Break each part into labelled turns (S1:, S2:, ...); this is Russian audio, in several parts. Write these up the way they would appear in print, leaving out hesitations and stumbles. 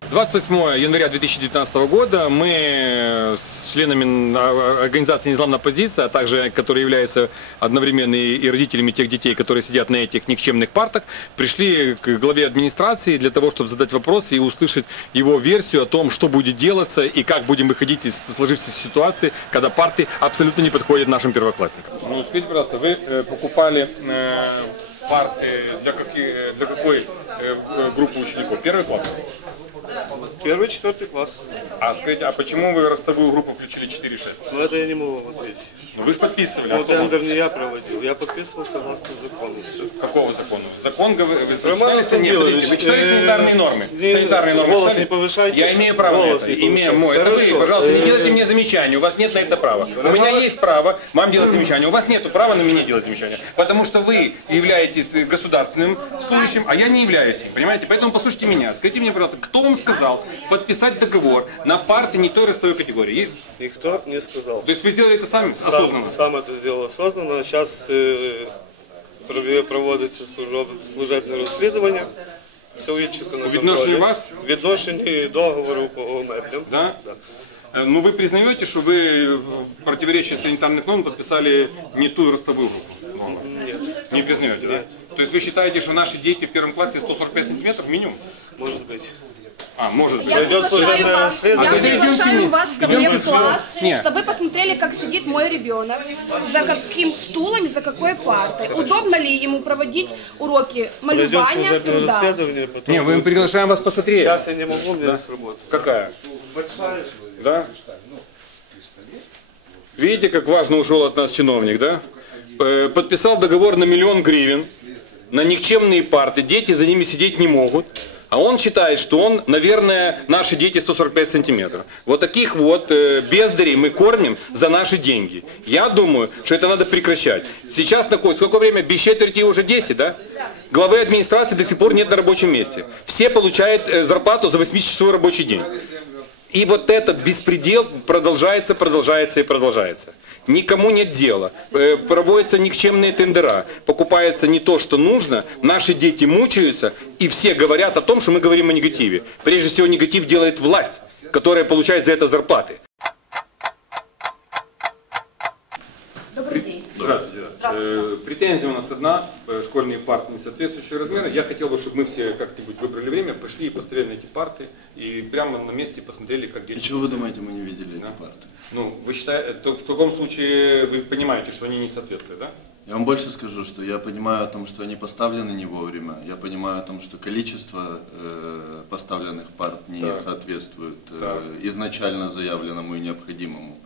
S1: 28 января 2019 года мы с членами организации «Незламная оппозиция», а также которые являются одновременно и родителями тех детей, которые сидят на этих никчемных партах, пришли к главе администрации для того, чтобы задать вопросы и услышать его версию о том, что будет делаться и как будем выходить из сложившейся ситуации, когда парты абсолютно не подходят нашим первоклассникам. Ну, скажите, пожалуйста, вы покупали парты для какой группы учеников? Первый класс?
S2: Первый, четвертый класс.
S1: А скажите, а почему вы ростовую группу включили 4-6?
S2: Ну это я не могу ответить.
S1: Ну вы же подписывали.
S2: Ну тендер не я проводил, я подписывал согласно закону.
S1: Какого закона? Закон, вы
S2: Роман
S1: читали, нет, подождите, вы читали санитарные нормы? Санитарные нормы
S2: голос
S1: читали?
S2: не повышайте.
S1: Я имею право на это, имею мой. Это вы, пожалуйста, не делайте мне замечания, у вас нет на это права. У меня есть право вам делать замечания, у вас нет права на меня делать замечания. Потому что вы являетесь государственным служащим, а я не являюсь им, понимаете? Поэтому послушайте меня, скажите мне, пожалуйста, кто вам сказал подписать договор на парты не той ростовой категории?
S2: Никто не сказал.
S1: То есть вы сделали это сами, осознанно?
S2: Сам это сделал осознанно. Сейчас проводиться служебне розслідування. Це у Ільченка на
S1: відношенні вас?
S2: Відношенні договору по меблям.
S1: Да? Да. Ну вы признаете, что вы противоречия санитарных норм подписали не ту ростовую группу?
S2: Нет.
S1: Не признаете, да? То есть вы считаете, что наши дети в первом классе 145 сантиметров минимум?
S2: Может быть.
S1: А, может быть.
S3: Я приглашаю вас ко мне в класс,
S1: Нет.
S3: чтобы вы посмотрели, как сидит мой ребенок, за каким стулом и за какой партой. Удобно ли ему проводить уроки малювания, труда?
S1: Не, мы приглашаем вас посмотреть.
S2: Сейчас я не могу, у меня есть работа.
S1: Какая? Да? Видите, как важно ушел от нас чиновник, да? Подписал договор на 1 000 000 гривен, на никчемные парты, дети за ними сидеть не могут. А он считает, что он, наверное, наши дети 145 сантиметров. Вот таких вот бездарей мы кормим за наши деньги. Я думаю, что это надо прекращать. Сейчас находится, сколько время? Без четверти уже 10, да? Главы администрации до сих пор нет на рабочем месте. Все получают зарплату за 8-часовой рабочий день. И вот этот беспредел продолжается, продолжается и продолжается. Никому нет дела. Проводятся никчемные тендера. Покупается не то, что нужно. Наши дети мучаются. И все говорят о том, что мы говорим о негативе. Прежде всего, негатив делает власть, которая получает за это зарплаты.
S3: Добрый день.
S1: Здравствуйте. Претензия у нас одна. Школьные парты несоответствующего размера. Я хотел бы, чтобы мы все как-нибудь выбрали время, пошли и посмотрели на эти парты. И прямо на месте посмотрели, как дети...
S4: И чего вы думаете, мы не видели эти парты?
S1: Ну, вы считаете, в таком случае вы понимаете, что они не соответствуют, да?
S4: Я вам больше скажу, что я понимаю о том, что они поставлены не вовремя. Я понимаю о том, что количество поставленных парт не соответствует изначально заявленному и необходимому.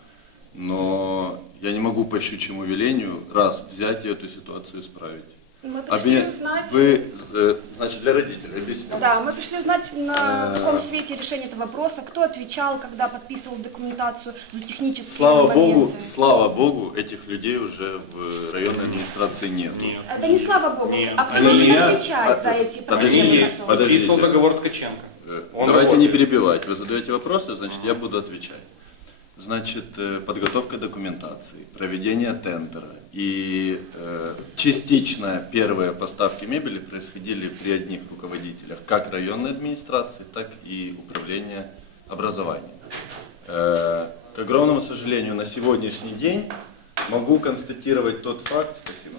S4: Но я не могу по щучьему велению раз взять и эту ситуацию исправить.
S3: Мы пришли узнать...
S4: Вы, значит, для родителей объясните.
S3: Да, мы пришли узнать, на каком свете решение этого вопроса, кто отвечал, когда подписывал документацию за технические моменты.
S4: Слава Богу, этих людей уже в районной администрации нет.
S3: Это не слава Богу,
S1: Нет.
S3: а кто должен отвечать за эти проблемы?
S1: Подписывал договор Ткаченко.
S4: Давайте не перебивать. Вы задаете вопросы, значит, я буду отвечать. Значит, подготовка документации, проведение тендера и частично первые поставки мебели происходили при одних руководителях, как районной администрации, так и управления образованием. К огромному сожалению, на сегодняшний день могу констатировать тот факт,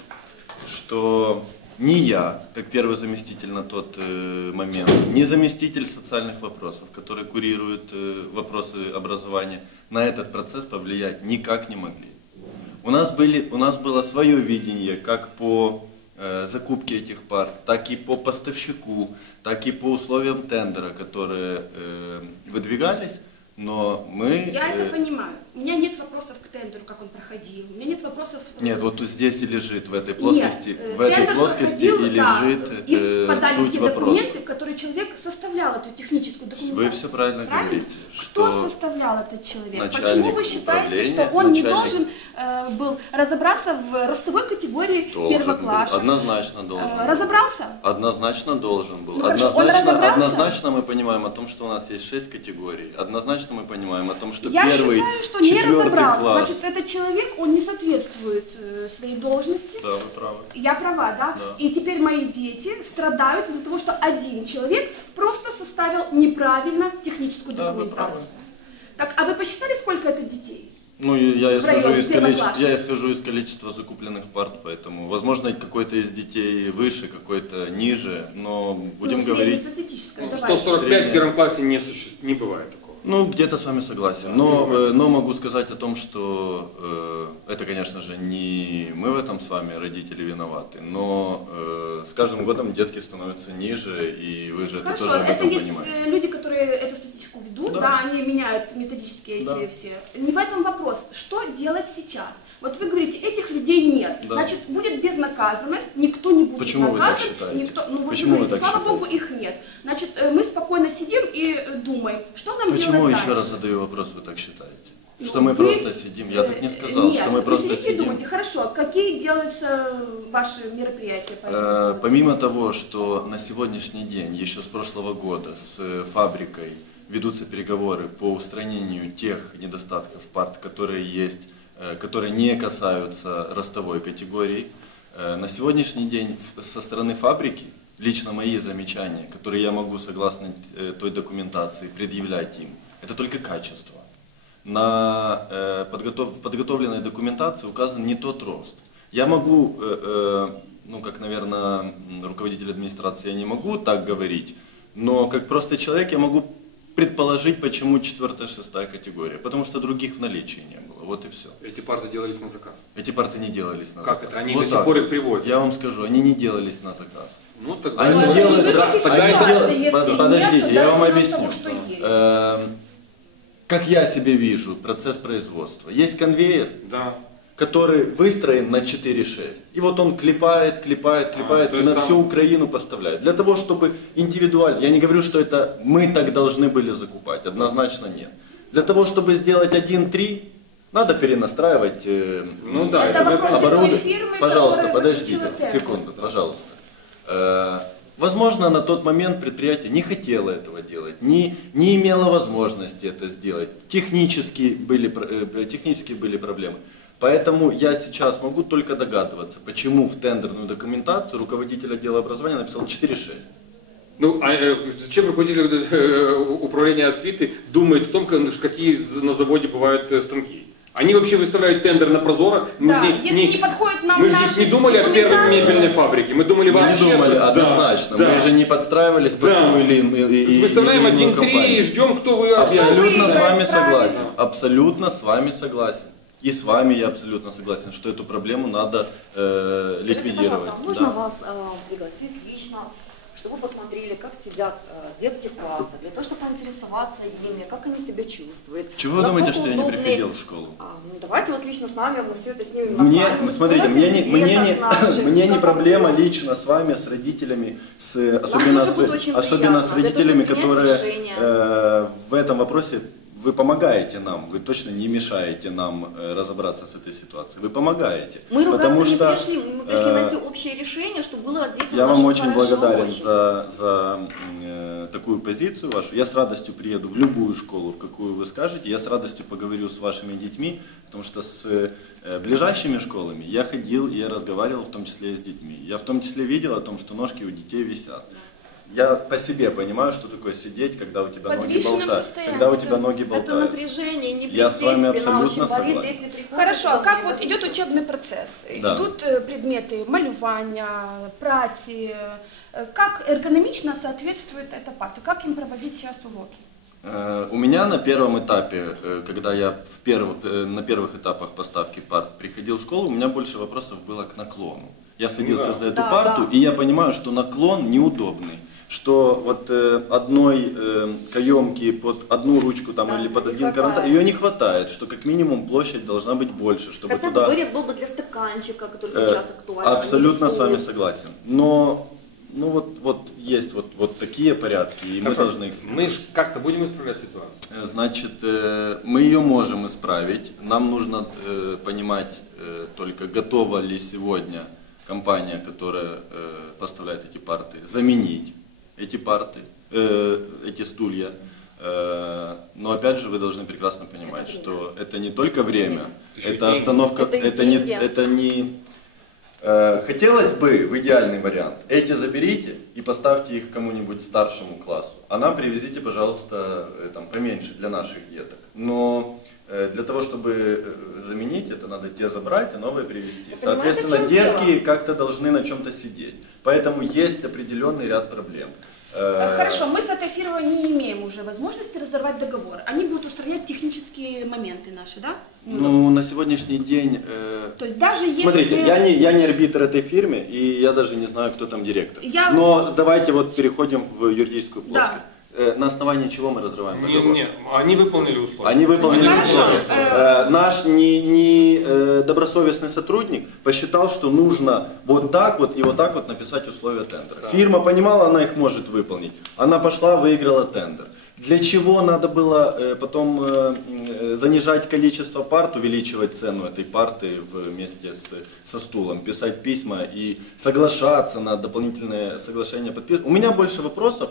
S4: что ни я, как первый заместитель на тот момент, ни заместитель социальных вопросов, который курирует вопросы образования, на этот процесс повлиять никак не могли. У нас было свое видение как по закупке этих пар, так и по поставщику, так и по условиям тендера, которые выдвигались, но мы...
S3: Я это понимаю. У меня нет вопросов к тендеру, как он проходил. У меня нет вопросов...
S4: Нет, вот здесь и лежит, в этой плоскости,
S3: Нет,
S4: в этой плоскости
S3: проходил,
S4: и лежит
S3: и подали
S4: суть
S3: те
S4: вопроса.
S3: документы, в которые человек составлял эту техническую документацию.
S4: Вы все правильно говорите.
S3: Кто
S4: что
S3: составлял этот человек?
S4: начальник
S3: Почему вы считаете, что он не должен был разобраться в ростовой категории первокласса?
S4: Однозначно должен был.
S3: Разобрался?
S4: Однозначно должен был.
S3: Ну, хорошо, он разобрался?
S4: Однозначно мы понимаем о том, что у нас есть 6 категорий. Однозначно мы понимаем о том, что
S3: Я
S4: первый...
S3: считаю, что не
S4: 4
S3: разобрался.
S4: класс.
S3: Значит, этот человек, он не соответствует своей должности.
S4: Да, вы правы.
S3: Я права, да?
S4: Да.
S3: И теперь мои дети страдают из-за того, что один человек просто составил неправильно техническую
S4: Да, вы
S3: документацию.
S4: правы.
S3: Так, а вы посчитали, сколько это детей?
S4: Ну, я исхожу из
S3: первоклассников.
S4: количества закупленных парт, поэтому, возможно, какой-то из детей выше, какой-то ниже, но будем
S3: Ну,
S4: говорить...
S3: среднестатистическое,
S1: Ну,
S3: давайте.
S1: 145 в первом классе не бывает такого.
S4: Ну, где-то с вами согласен, но могу сказать о том, что это, конечно же, не мы в этом с вами, родители, виноваты, но с каждым годом детки становятся ниже, и вы же это
S3: Хорошо,
S4: тоже об
S3: это
S4: этом
S3: есть
S4: понимаете.
S3: люди, которые эту статистику ведут,
S4: Да.
S3: да, они меняют методические эти
S4: Да.
S3: все. Не в этом вопрос. Что делать сейчас? Вот вы говорите, этих людей нет.
S4: Да.
S3: Значит, будет безнаказанность, никто не будет
S4: Почему вы так
S3: наказан.
S4: считаете?
S3: Никто, ну, вот
S4: Почему
S3: вы
S4: вы
S3: говорите,
S4: так
S3: слава
S4: считаете?
S3: Богу, их нет. Значит, мы спокойно сидим и думаем, что нам
S4: Почему,
S3: делать
S4: еще
S3: дальше?
S4: раз задаю вопрос, вы так считаете?
S3: Ну,
S4: Что мы
S3: вы,
S4: просто сидим? Я так не сказал,
S3: нет,
S4: что мы
S3: вы
S4: просто
S3: сидите и
S4: сидим.
S3: думаете, хорошо, какие делаются ваши мероприятия по этому поводу?
S4: Помимо того, что на сегодняшний день, еще с прошлого года, с фабрикой ведутся переговоры по устранению тех недостатков парт, которые есть, которые не касаются ростовой категории, на сегодняшний день со стороны фабрики, лично мои замечания, которые я могу согласно той документации предъявлять им, это только качество. На подготовленной документации указан не тот рост. Я могу, ну как, наверное, руководитель администрации, я не могу так говорить, но как простой человек я могу предположить, почему 4-6 категория. Потому что других в наличии не было. Вот и все.
S1: Эти парты делались на заказ.
S4: Эти парты не делались на
S1: Как
S4: заказ.
S1: это? Они
S4: Вот
S1: до сих
S4: так
S1: пор
S4: вот.
S1: их привозят?
S4: Я вам скажу, они не делались на заказ.
S1: Ну, тогда
S4: Они
S3: это
S4: делаются...
S3: не выйдите
S1: тогда
S3: из
S1: это-
S3: ситуации, если
S4: Подождите,
S3: нет, то
S4: я вам
S3: дайте нам
S4: объясню.
S3: того, что есть.
S4: Как я себе вижу процесс производства. Есть конвейер,
S1: Да.
S4: который выстроен на 4.6. И вот он клепает,
S1: то
S4: и
S1: есть
S4: на
S1: там-
S4: всю Украину поставляет. Для того, чтобы индивидуально, я не говорю, что это мы так должны были закупать, однозначно нет. Для того, чтобы сделать 1.3, надо перенастраивать
S1: Ну да,
S3: Это вопрос той
S4: оборудование.
S3: фирмы,
S4: Пожалуйста,
S3: которая
S4: подождите,
S3: заключила тендер.
S4: секунду, пожалуйста. Возможно, на тот момент предприятие не хотело этого делать, не имело возможности это сделать. Технически были проблемы. Поэтому я сейчас могу только догадываться, почему в тендерную документацию руководитель отдела образования написал 4.6.
S1: Ну, а зачем руководитель управления освиты думает о том, какие на заводе бывают станки? Они вообще выставляют тендер на Прозоро.
S3: Да, если не подходит нам
S1: мы же
S3: наши
S1: не думали о первой
S3: документации.
S1: мебельной фабрике, мы думали
S4: Мы
S1: вообще...
S4: не думали,
S1: да,
S4: однозначно.
S1: да.
S4: Мы же не подстраивались под
S1: Да.
S4: ту или иную
S1: Выставляем
S4: иную
S1: 1.3
S4: компанию.
S1: и ждем, кто вы объявит.
S4: Абсолютно с вами
S3: Правильно.
S4: согласен. Абсолютно с вами согласен. И с вами я абсолютно согласен, что эту проблему надо
S5: Скажите,
S4: ликвидировать.
S5: пожалуйста, можно
S4: Да.
S5: вас пригласить лично, чтобы вы посмотрели, как сидят детки класса, для того, чтобы поинтересоваться ими, как они себя чувствуют.
S4: Чего вы
S5: насколько
S4: думаете, что я не
S5: удобны-
S4: приходил в школу?
S5: Ну, давайте вот лично с нами мы все это снимем на
S4: Мне,
S5: камеру,
S4: смотрите,
S5: спросим
S4: мне
S5: деток наших,
S4: не
S5: как
S4: проблема
S5: было.
S4: лично с вами, с родителями,
S5: тоже будет очень
S4: особенно с
S5: приятно, для того,
S4: родителями,
S5: чтобы принять
S4: которые
S5: решение.
S4: в этом вопросе вы помогаете нам, вы точно не мешаете нам разобраться с этой ситуацией, вы помогаете.
S5: Мы ругаться
S4: потому
S5: не
S4: что,
S5: пришли, мы пришли найти общее решение, чтобы было детям
S4: я вам
S5: нашим
S4: очень
S5: хорошо,
S4: благодарен
S5: очень.
S4: за такую позицию вашу. Я с радостью приеду в любую школу, в какую вы скажете. Я с радостью поговорю с вашими детьми, потому что с ближайшими школами я ходил и я разговаривал, в том числе и с детьми. Я в том числе видел о том, что ножки у детей висят. Я по себе понимаю, что такое сидеть, когда у тебя ноги
S3: Подвешенном
S4: болтают.
S3: состоянии,
S4: Когда у тебя
S3: да.
S4: ноги
S5: Это
S4: болтают.
S5: напряжение, не
S4: Я с
S5: присесть,
S4: вами
S5: спина очень
S4: абсолютно
S5: болит,
S4: согласен.
S5: дети приходят.
S3: Хорошо, а
S5: там
S3: как
S5: не
S3: вот идет
S5: написано.
S3: учебный процесс?
S4: Да.
S3: Идут предмети малювання, праці. Как эргономично соответствует эта парта? Как им проводить сейчас уроки?
S4: У меня на первом этапе, когда я на первых этапах поставки парт приходил в школу, у меня больше вопросов было к наклону. Я садился
S1: Да.
S4: за эту
S5: Да,
S4: парту,
S5: да.
S4: и я понимаю, что наклон неудобный. Что вот одной каемки под одну ручку там,
S5: Да,
S4: или под
S5: не
S4: один
S5: хватает.
S4: карандаш, ее не хватает, что как минимум площадь должна быть больше, чтобы
S5: Хотя бы
S4: туда...
S5: вырез был бы для стаканчика, который сейчас актуален.
S4: Абсолютно
S5: они
S4: с вами
S5: рисуют.
S4: согласен. Но ну вот есть вот такие порядки, и мы
S1: Хорошо.
S4: должны их
S1: Мы ж как-то будем исправлять ситуацию.
S4: Значит, мы ее можем исправить. Нам нужно понимать только, готова ли сегодня компания, которая поставляет эти парты, заменить эти парты, эти стулья. Но опять же вы должны прекрасно понимать, что это не только время, это
S1: деньги.
S4: остановка,
S5: Это
S4: это не... Хотелось бы, в идеальный вариант, эти заберите и поставьте их кому-нибудь старшему классу, а нам привезите, пожалуйста, там, поменьше для наших деток. Но для того, чтобы заменить, это надо те забрать, а новые привезти. Соответственно, детки как-то должны на чем-то сидеть. Поэтому есть определенный ряд проблем.
S3: Хорошо, мы с этой фирмой не имеем уже возможности разорвать договор. Они будут устранять технические моменты наши, да?
S4: Ну, на сегодняшний день...
S3: То есть даже если...
S4: Смотрите,
S3: мы-
S4: я не арбитр этой фирмы, и я даже не знаю, кто там директор.
S3: Я-
S4: Но давайте вот переходим в юридическую
S3: Да.
S4: плоскость. На основании чего мы разрываем договор?
S1: Не, они выполнили условия.
S4: Они выполнили
S3: Хорошо.
S4: условия. Наш добросовестный сотрудник посчитал, что нужно вот так вот и вот так вот написать условия тендера. Фирма понимала, она их может выполнить. Она пошла, выиграла тендер. Для чего надо было потом занижать количество парт, увеличивать цену этой парты вместе со стулом, писать письма и соглашаться на дополнительные соглашения подписывать? У меня больше вопросов,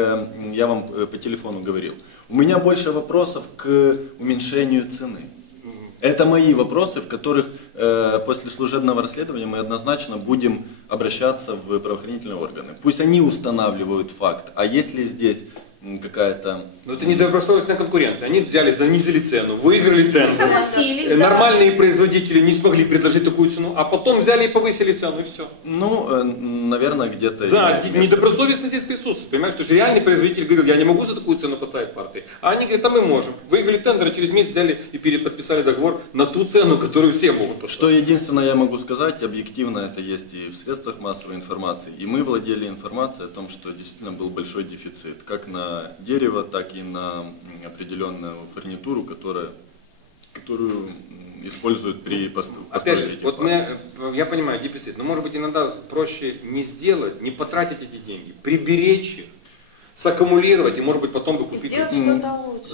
S4: я вам по телефону говорил, у меня больше вопросов к уменьшению цены. Это мои вопросы, в которых после служебного расследования мы однозначно будем обращаться в правоохранительные органы. Пусть они устанавливают факт, а если здесь какая-то...
S1: Но это не добросовестная конкуренция. Они взяли, занизили цену, выиграли
S3: Мы
S1: тендер.
S3: согласились, да.
S1: Нормальные производители не смогли предложить такую цену, а потом взяли и повысили цену, и все.
S4: Ну, наверное, где-то...
S1: Да,
S4: и-
S1: недобросовестность здесь присутствует. Понимаешь, что же реальный производитель говорил, я не могу за такую цену поставить парты. А они говорят, а мы можем. Выиграли тендер, а через месяц взяли и переподписали договор на ту цену, которую все могут поставить.
S4: Что единственное я могу сказать, объективно это есть и в средствах массовой информации. И мы владели информацией о том, что действительно был большой дефицит, как на дерево, так и на определенную фурнитуру, которую используют при постройке
S1: Опять же,
S4: этих
S1: вот
S4: парк.
S1: я понимаю дефицит, но может быть иногда проще не сделать, не потратить эти деньги, приберечь их, саккумулировать и может быть потом бы
S5: И
S1: купить.
S5: сделать что-то лучше.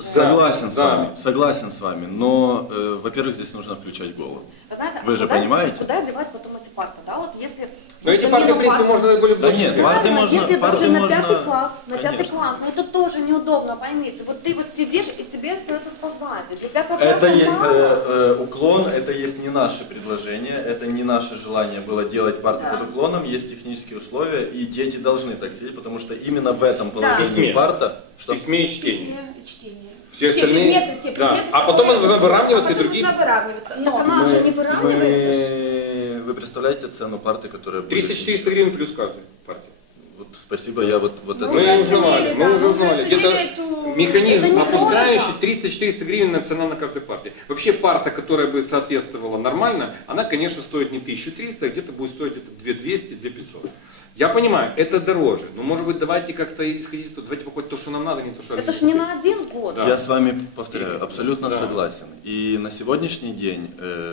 S4: Согласен с вами, но, во-первых, здесь нужно включать голову.
S5: Вы знаете,
S4: Вы же
S5: куда
S4: понимаете?
S5: Куда девать потом эти парты, да? Вот если...
S1: Но эти парты, в принципе, можно более
S4: Да нет, парты можно...
S5: Если
S4: парты
S5: даже на
S4: можно-
S5: пятый класс, на пятый
S4: Конечно.
S5: класс, но это тоже неудобно, поймите. Вот ты вот сидишь, и тебе все это спасает. И для пятого класса
S4: Это есть
S5: мало.
S4: уклон, это есть не наше предложение, это не наше желание было делать парты
S5: Да.
S4: под уклоном, есть технические условия, и дети должны так сидеть, потому что именно в этом положении
S1: Письме.
S4: парта, что...
S1: Письме и чтение.
S3: Письме и чтение.
S1: Все остальные...
S3: Те
S1: да.
S3: предметы,
S1: А потом
S3: которые-
S1: она должна выравниваться, и
S3: потом
S1: другие...
S3: должна выравниваться.
S5: Так
S3: Но
S5: она же не выравнивается ж.
S4: Вы представляете цену парты, которая будет...
S1: 300-400 гривен плюс каждой партии.
S4: Вот спасибо, я вот
S3: Мы
S4: это...
S1: Мы
S3: уже
S1: узнавали,
S3: оценили,
S1: мы
S3: да,
S1: уже
S3: мы
S1: узнавали.
S3: оценили
S1: Где-то
S3: эту-
S1: механизм
S5: Это не
S1: опускающий
S5: дорого.
S1: 300-400 гривен цена на каждой парте. Вообще парта, которая бы соответствовала нормально, она, конечно, стоит не 1300, а где-то будет стоить где-то 2200, 2500. Я понимаю, это дороже, но может быть давайте как-то исходить, давайте покупать то, что нам надо, не то, что
S5: Это ж не на один год.
S1: Да.
S4: Я с вами повторяю, абсолютно
S1: Да.
S4: согласен. И на сегодняшний день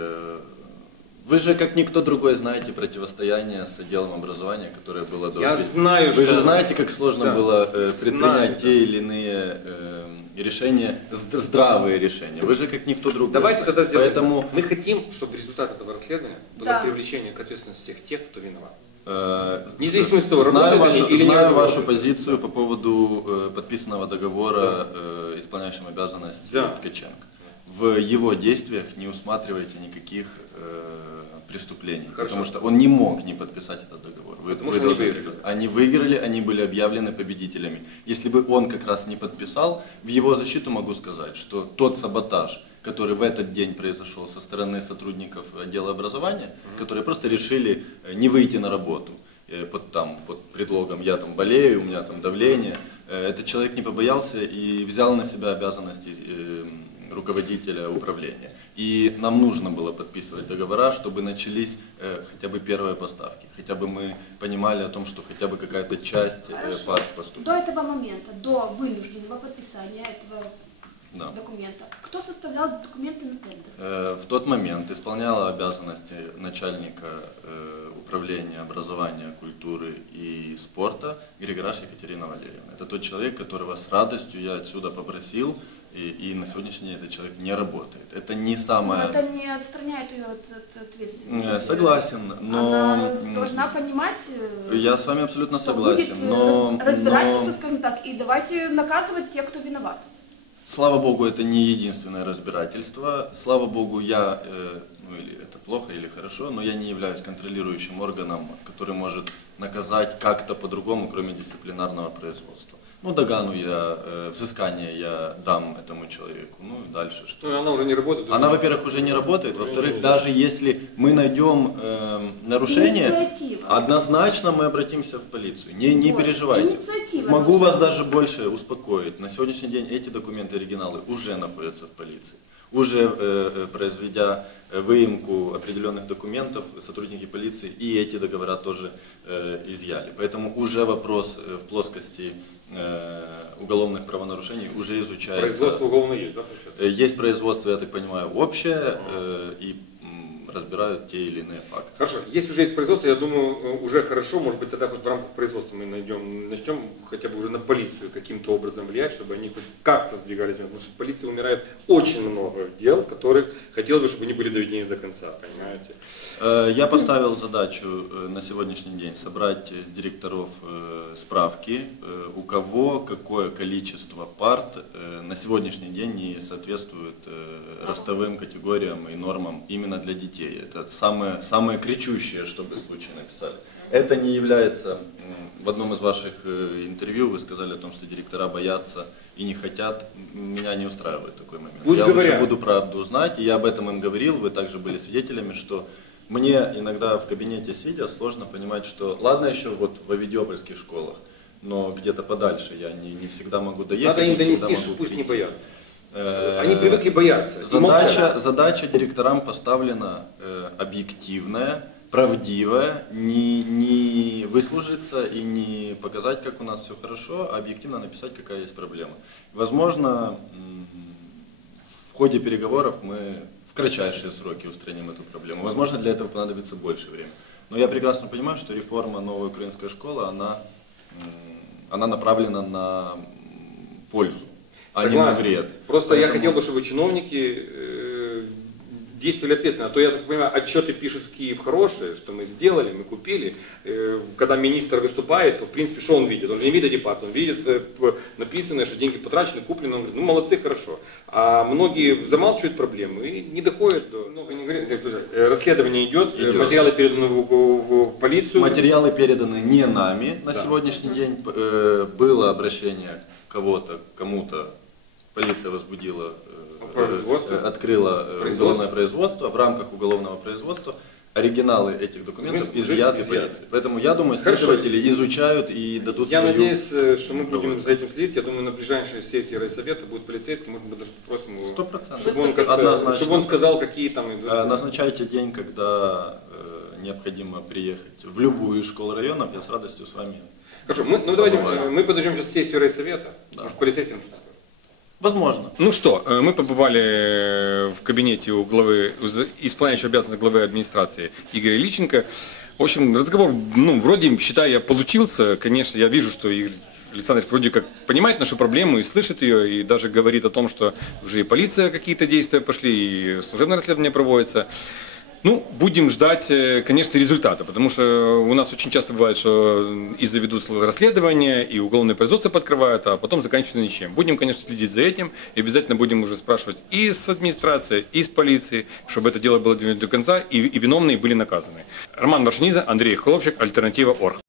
S4: вы же, как никто другой, знаете противостояние с отделом образования, которое было до...
S1: Я знаю,
S4: Вы
S1: что...
S4: же знаете, как сложно
S1: Да.
S4: было предпринять
S1: Знаю,
S4: те или иные решения, здравые решения. Вы же, как никто другой.
S1: Давайте тогда сделаем.
S4: Поэтому
S1: Мы хотим, чтобы результат этого расследования был
S3: Да.
S1: привлечение к ответственности всех тех, кто виноват.
S4: Независимо
S1: от того, работают они или не
S4: знаю
S1: работают.
S4: вашу позицию по поводу подписанного договора исполняющим обязанности
S1: Да.
S4: Ткаченко. В его действиях не усматривайте никаких преступлений,
S1: Хорошо.
S4: потому что он не мог не подписать этот договор.
S1: Потому что они
S4: должны
S1: выиграли.
S4: это- Они выиграли, они были объявлены победителями. Если бы он как раз не подписал, в его защиту могу сказать, что тот саботаж, который в этот день произошел со стороны сотрудников отдела образования, которые просто решили не выйти на работу под предлогом «я там болею, у меня там давление», этот человек не побоялся и взял на себя обязанности руководителя управления. И нам нужно было подписывать договора, чтобы начались хотя бы первые поставки, хотя бы мы понимали о том, что хотя бы какая-то часть
S3: Хорошо.
S4: парт поступит.
S3: До этого момента, до вынужденного подписания этого
S4: Да.
S3: документа, кто составлял документы на тендер?
S4: В тот момент исполняла обязанности начальника управления образования, культуры и спорта Григораш Екатерина Валерьевна. Это тот человек, которого с радостью я отсюда попросил, и на сегодняшний день этот человек не работает. Это не
S3: Но
S4: самое...
S3: это не отстраняет ее от ответственности.
S4: Согласен, но...
S3: Она должна понимать,
S4: Я с вами абсолютно
S3: что
S4: согласен,
S3: будет
S4: но...
S3: разбирательство, скажем так, и давайте наказывать тех, кто виноват.
S4: Слава богу, это не единственное разбирательство. Слава богу, я, ну или это плохо, или хорошо, но я не являюсь контролирующим органом, который может наказать как-то по-другому, кроме дисциплинарного производства. Ну, догану я, взыскание я дам этому человеку, ну и дальше что?
S1: Ну, она уже не работает.
S4: Она, во-первых, уже не работает, во-вторых, даже если мы найдем нарушение,
S3: Инициатива.
S4: однозначно мы обратимся в полицию. Не
S3: Вот,
S4: переживайте.
S3: инициатива
S4: Могу
S3: нужна.
S4: вас даже больше успокоить. На сегодняшний день эти документы, оригиналы, уже находятся в полиции. Уже произведя выемку определенных документов, сотрудники полиции и эти договора тоже изъяли. Поэтому уже вопрос в плоскости уголовных правонарушений уже изучается.
S1: Производство уголовное есть, да, получается?
S4: Есть производство, я так понимаю, общее, и разбирают те или иные факты.
S1: Хорошо, если уже есть производство, я думаю, уже хорошо, может быть, тогда хоть в рамках производства мы начнем хотя бы уже на полицию каким-то образом влиять, чтобы они хоть как-то сдвигались, потому что в полиции умирает очень много дел, которых хотелось бы, чтобы они были доведены до конца, понимаете?
S4: Я поставил задачу на сегодняшний день собрать с директоров справки, у кого какое количество парт на сегодняшний день не соответствует ростовым категориям и нормам именно для детей. Это самое кричущее, чтобы случай написали. Это не является, в одном из ваших интервью вы сказали о том, что директора боятся и не хотят, меня не устраивает такой момент.
S1: Пусть
S4: я
S1: говорят.
S4: лучше буду правду знать, и я об этом им говорил, вы также были свидетелями, что мне иногда в кабинете сидя сложно понимать, что ладно еще вот в авидиопольских школах, но где-то подальше я не всегда могу доехать.
S1: Надо им
S4: не всегда
S1: донести,
S4: могу
S1: что пусть не
S4: прийти.
S1: боятся. Они привыкли бояться. и молчать.
S4: Задача директорам поставлена объективная, правдивая, не выслужиться и не показать, как у нас все хорошо, а объективно написать, какая есть проблема. Возможно, в ходе переговоров мы в кратчайшие сроки устраним эту проблему. Возможно, для этого понадобится больше времени. Но я прекрасно понимаю, что реформа «Новая украинская школа», она направлена на пользу, а не на вред.
S1: Просто я хотел бы, чтобы чиновники действовали ответственно. А то, я так понимаю, отчеты пишут в Киев хорошие, что мы сделали, мы купили. Когда министр выступает, то в принципе что он видит? Он же не видит департамент, он видит написанное, что деньги потрачены, куплены. Он говорит, ну молодцы, хорошо. А многие замалчивают проблемы и не доходят до... Много не говорят. Расследование идет, материалы переданы в полицию.
S4: Материалы переданы не нами на сегодняшний день. Было обращение кому-то, полиция возбудила, открыла уголовное производство. В рамках уголовного производства оригиналы этих документов изъяты полицией. Поэтому я думаю, следователи изучают и дадут
S1: Я
S4: свою...
S1: надеюсь, что мы будем за этим следить. Я думаю, на ближайшей сессии райсовета будет полицейский, может быть, даже попросим его,
S4: 100%.
S1: чтобы он сказал, какие там идут.
S4: Назначайте день, когда необходимо приехать в любую из школ районов, я с радостью с вами...
S1: Хорошо, мы подождем сейчас сессию райсовета, может, полицейский нам что-то скажет.
S4: Возможно.
S1: Ну что, мы побывали в кабинете у главы, исполняющего обязанности главы администрации Игоря Ильиченко. В общем, разговор, вроде, считаю, я получился. Конечно, я вижу, что Игорь Александрович вроде как понимает нашу проблему и слышит ее, и даже говорит о том, что уже и полиция какие-то действия пошли, и служебное расследование проводится. Будем ждать, конечно, результата, потому что у нас очень часто бывает, что и заведут расследование, и уголовное производство подкрывают, а потом заканчивается ничем. Будем, конечно, следить за этим, и обязательно будем уже спрашивать и с администрации, и с полиции, чтобы это дело было доведено до конца, и виновные были наказаны. Роман Варшинидзе, Андрей Холопчик, Альтернатива.орг.